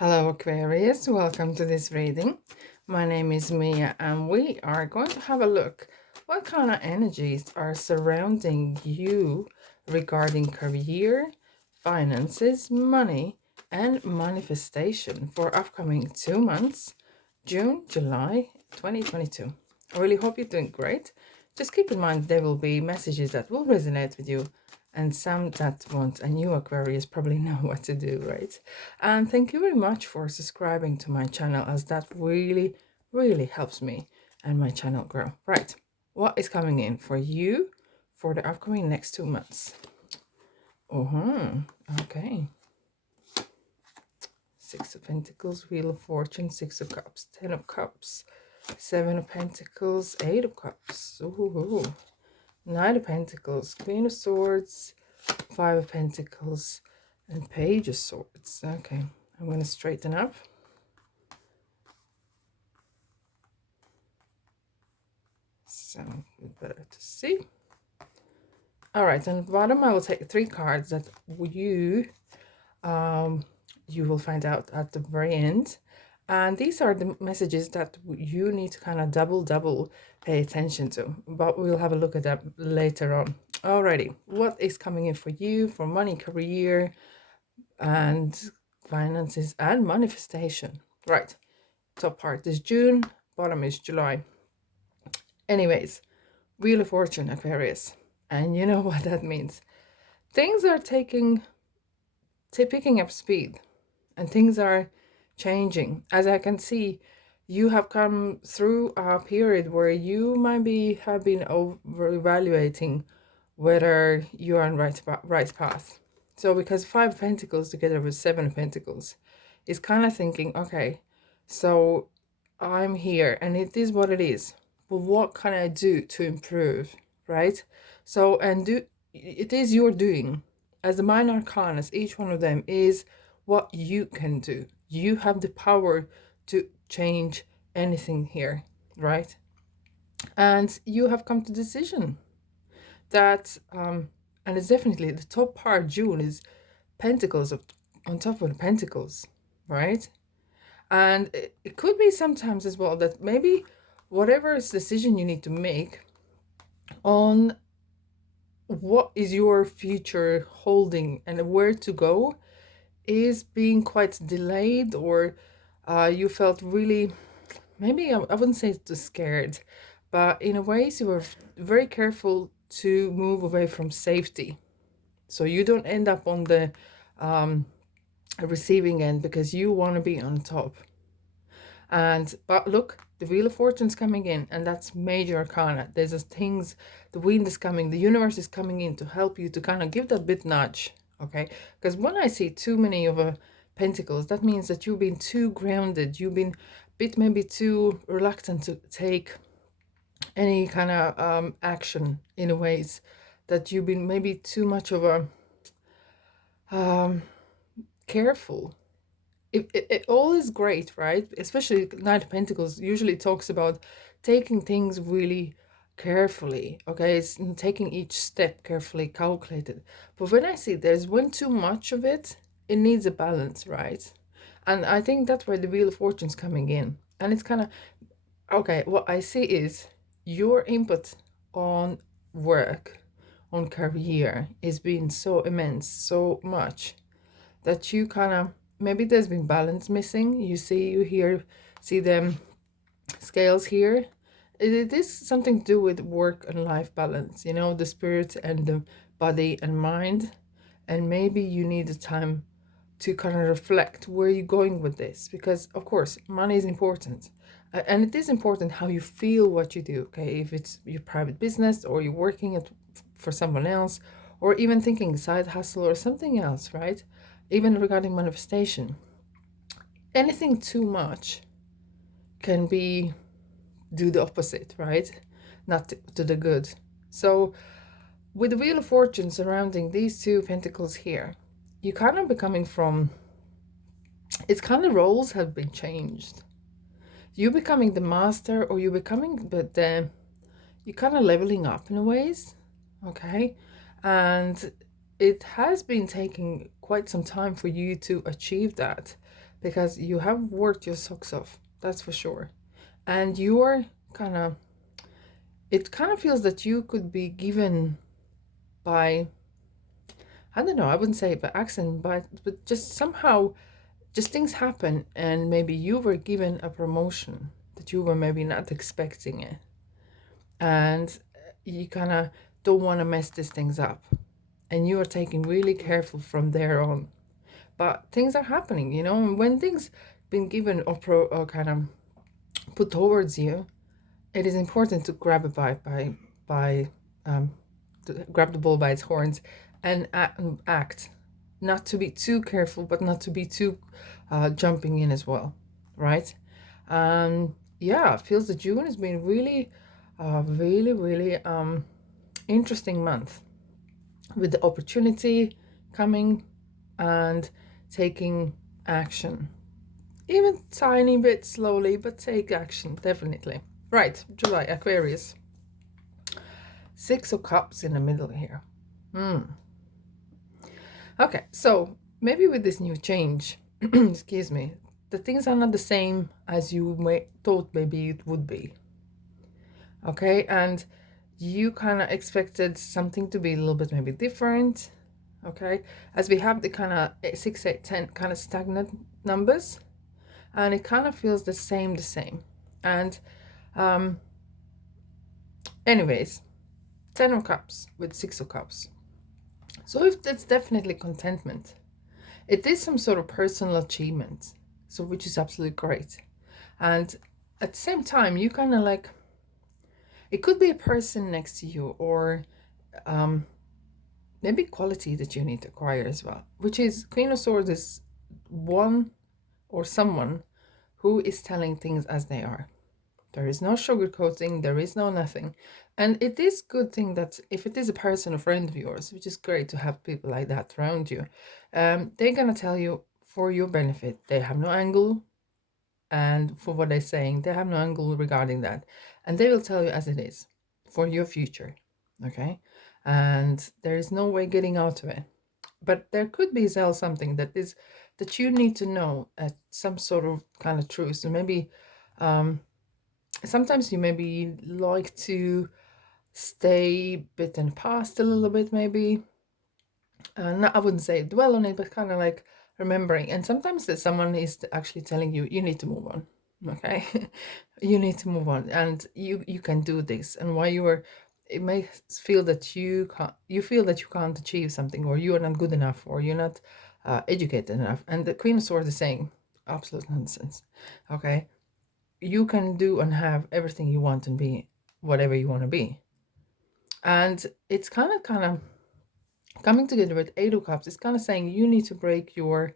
Hello Aquarius, welcome to this reading. My name is Mia and we are going to have a look what kind of energies are surrounding you regarding career, finances, money, and manifestation for upcoming 2 months, June, July 2022. I really hope you're doing great. Just keep in mind there will be messages that will resonate with you and some that won't, and you Aquarius probably know what to do, right? And thank you very much for subscribing to my channel, as that really helps me and my channel grow. Right, what is coming in for you for the upcoming next 2 months? Okay. Six of Pentacles, Wheel of Fortune, Six of Cups, Ten of Cups, Seven of Pentacles, Eight of Cups, ooh, Knight of Pentacles, Queen of Swords, Five of Pentacles, and Page of Swords. Okay, I'm going to straighten up. So better to see. All right, on the bottom I will take 3 cards that you will find out at the very end. And these are the messages that you need to kind of double pay attention to. But we'll have a look at that later on. Alrighty, what is coming in for you for money, career, and finances and manifestation? Right, top part is June, bottom is July. Anyways, Wheel of Fortune, Aquarius. And you know what that means. Things are picking up speed. And things are changing. As I can see, you have come through a period where you might have been over-evaluating whether you're on right path. So because 5 Pentacles together with 7 Pentacles is kind of thinking, okay, so I'm here and it is what it is. But what can I do to improve, right? So, it is your doing. As the minor arcana, each one of them is what you can do. You have the power to change anything here, right? And you have come to the decision that, and it's definitely the top part, June, is Pentacles on top of the Pentacles, right? And it could be sometimes as well that maybe whatever decision you need to make on what is your future holding and where to go is being quite delayed, or you felt really, maybe I wouldn't say too scared, but in a way you were very careful to move away from safety, so you don't end up on the receiving end because you want to be on top. But look, the Wheel of Fortune's coming in, and that's major arcana. There's things, the wind is coming, the universe is coming in to help you to kind of give that bit nudge. Okay, because when I see too many of a Pentacles, that means that you've been too grounded, you've been a bit maybe too reluctant to take any kind of action, in a ways that you've been maybe too much of a careful. It all is great, right? Especially Knight of Pentacles usually talks about taking things really carefully. Okay, it's taking each step carefully calculated. But when I see there's one too much of it, it needs a balance, right? And I think that's where the Wheel of Fortune's coming in. And it's kind of, okay, what I see is your input on work, on career, is being so immense, so much, that you kind of, maybe there's been balance missing. See them scales here. It is something to do with work and life balance, you know, the spirit and the body and mind. And maybe you need the time to kind of reflect where you're going with this, because of course money is important, and it is important how you feel what you do. Okay, if it's your private business or you're working for someone else, or even thinking side hustle or something else, right? Even regarding manifestation, anything too much can do the opposite, right? Not to the good. So with the Wheel of Fortune surrounding these 2 Pentacles here, you kind of becoming from, it's kind of roles have been changed. You becoming the master, or you becoming, but you're kind of leveling up in a ways, okay? And it has been taking quite some time for you to achieve that, because you have worked your socks off, that's for sure. And you're kind of, it kind of feels that you could be given by, I don't know, I wouldn't say by accident, but just somehow, just things happen, and maybe you were given a promotion that you were maybe not expecting it, and you kind of don't want to mess these things up, and you are taking really careful from there on. But things are happening, and when things been given or kind of put towards you, it is important to grab it by um, to grab the bull by its horns and act, not to be too careful, but not to be too jumping in as well, right? Yeah, it feels that June has been really, really interesting month, with the opportunity coming and taking action. Even tiny bit slowly, but take action, definitely. Right, July, Aquarius. Six of Cups in the middle here. Okay, so maybe with this new change, excuse me, the things are not the same as you thought maybe it would be. Okay, and you kind of expected something to be a little bit maybe different. Okay, as we have the kind of 6, 8, 10 kind of stagnant numbers, and it kind of feels the same. And anyways, 10 of Cups with 6 of Cups. So if that's definitely contentment, it is some sort of personal achievement, so which is absolutely great. And at the same time, you kind of like, it could be a person next to you, or maybe quality that you need to acquire as well, which is Queen of Swords is one or someone who is telling things as they are. There is no sugarcoating, there is no nothing. And it is good thing that if it is a person, a friend of yours, which is great to have people like that around you, they're gonna tell you for your benefit. They have no angle, and for what they're saying, they have no angle regarding that. And they will tell you as it is for your future. Okay? And there is no way getting out of it. But there could be something that you need to know at some sort of kind of truth. So maybe sometimes you maybe like to stay a bit in the past a little bit, maybe. I wouldn't say dwell on it, but kind of like remembering. And sometimes that someone is actually telling you, you need to move on. Okay, you need to move on, and you can do this. And why you are, it may feel that you feel that you can't achieve something, or you are not good enough, or you're not educated enough. And the Queen of Swords is saying absolute nonsense. Okay, you can do and have everything you want and be whatever you want to be. And it's kind of coming together with Eight of Cups. It's kind of saying you need to break your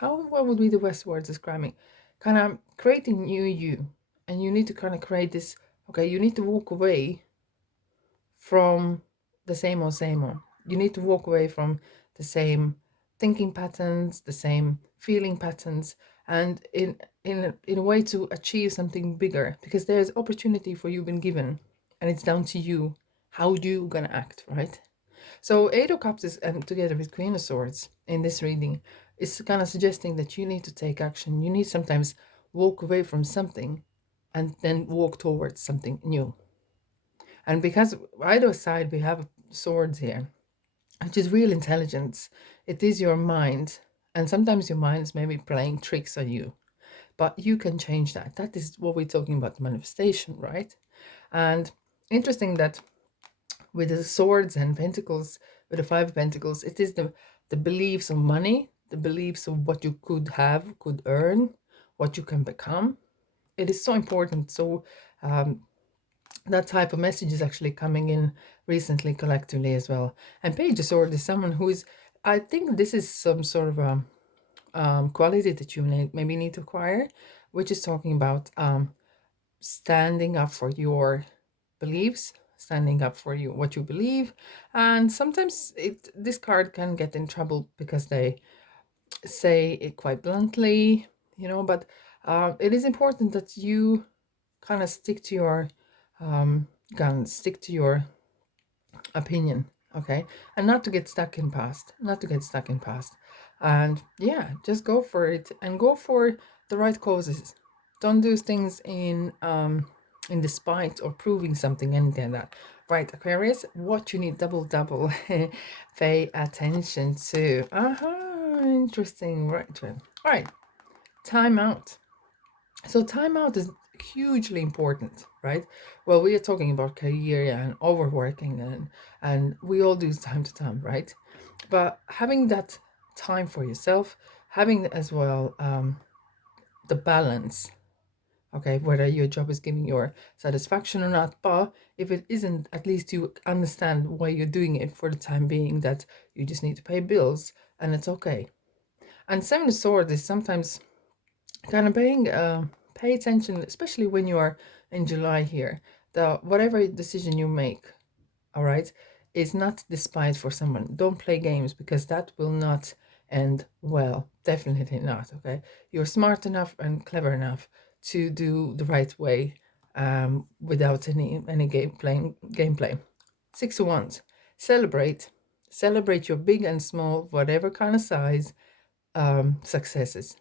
what would be the best word describing, kind of creating new you. And you need to kind of create this, okay, you need to walk away from the same old. You need to walk away from the same thinking patterns, the same feeling patterns, and in a way to achieve something bigger, because there's opportunity for you been given, and it's down to you how you gonna act, right? So Eight of Cups is, and together with Queen of Swords in this reading, is kind of suggesting that you need to take action. You need sometimes walk away from something and then walk towards something new. And because either side we have swords here, which is real intelligence, it is your mind. And sometimes your mind is maybe playing tricks on you, but you can change that. That is what we're talking about, manifestation, right? And interesting that with the swords and pentacles, with the 5 of Pentacles, it is the beliefs of money, the beliefs of what you could have, could earn, what you can become. It is so important. So that type of message is actually coming in recently collectively as well. And Page of Swords is someone who is, I think this is some sort of quality that you maybe need to acquire, which is talking about standing up for your beliefs, standing up for you what you believe. And sometimes this card can get in trouble because they say it quite bluntly, but it is important that you kind of stick to your guns, stick to your opinion, okay, and not to get stuck in past, not to get stuck in past. And yeah, just go for it and go for the right causes. Don't do things in despite or proving something, anything like that. Right, Aquarius, what you need double pay attention to. Interesting. Right. All right. Time out. So timeout is hugely important, right? Well, we are talking about career and overworking, and we all do time to time, right? But having that time for yourself, having as well the balance, okay, whether your job is giving your satisfaction or not, but if it isn't, at least you understand why you're doing it for the time being, that you just need to pay bills and it's okay. And Seven of Swords is sometimes kind of pay attention, especially when you are in July here. The whatever decision you make, all right, is not despite for someone. Don't play games because that will not end well. Definitely not. Okay, you're smart enough and clever enough to do the right way, without any gameplay. Six of Wands. Celebrate. Celebrate your big and small, whatever kind of size, successes.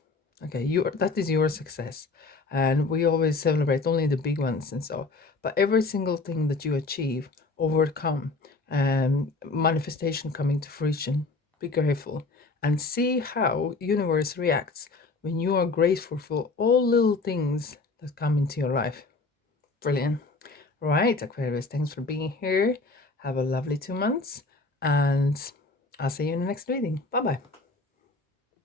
Okay, you that is your success, and we always celebrate only the big ones and so. But every single thing that you achieve, overcome, manifestation coming to fruition. Be grateful and see how universe reacts when you are grateful for all little things that come into your life. Brilliant. Right, Aquarius, thanks for being here. Have a lovely 2 months, and I'll see you in the next reading. Bye bye.